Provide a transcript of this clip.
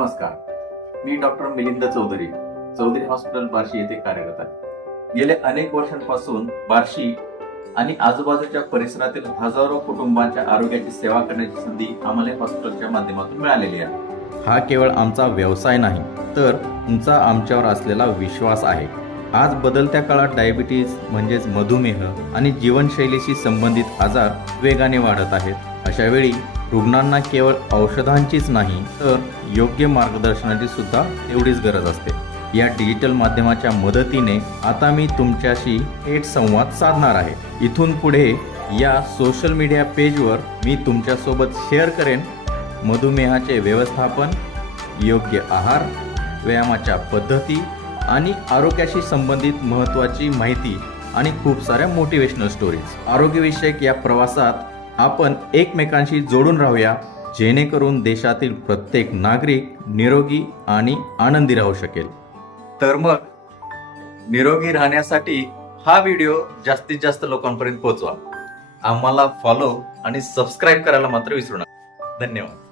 नमस्कार, मी doctor Milind Chaudhari hospital Barshi येथे कार्यरत आहे। गेल्या अनेक वर्षांपासून बार्शी आणि आजूबाजूच्या परिसरातील हजारो कुटुंबांच्या आरोग्याची सेवा करण्याची संधी आम्हाला हॉस्पिटलच्या माध्यमातून मिळालेली आहे। हा केवळ आमचा व्यवसाय नाही, तर तुमचा आमच्यावर असलेला विश्वास आहे। आज बदलत्या काळात डायबिटीज म्हणजेच मधुमेह आणि जीवनशैलीशी संबंधित आजार वेगाने वाढत आहेत। अशा वेळी रुग्णांना केवळ औषधांचीच नाही, तर योग्य मार्गदर्शनाची सुद्धा तेवढीच गरज असते। या डिजिटल माध्यमाच्या मदतीने आता मी तुमच्याशी थेट संवाद साधणार आहे। इथून पुढे या सोशल मीडिया पेजवर मी तुमच्यासोबत शेअर करेन मधुमेहाचे व्यवस्थापन, योग्य आहार, व्यायामाच्या पद्धती आणि आरोग्याशी संबंधित महत्त्वाची माहिती आणि खूप साऱ्या मोटिवेशनल स्टोरीज। आरोग्यविषयक या प्रवासात आपण एकमेकांशी जोडून राहूया, जेणेकरून देशातील प्रत्येक नागरिक निरोगी आणि आनंदी राहू शकेल। तर मग निरोगी राहण्यासाठी हा व्हिडिओ जास्तीत जास्त लोकांपर्यंत पोहोचवा। आम्हाला फॉलो आणि सबस्क्राईब करायला मात्र विसरू नका। धन्यवाद।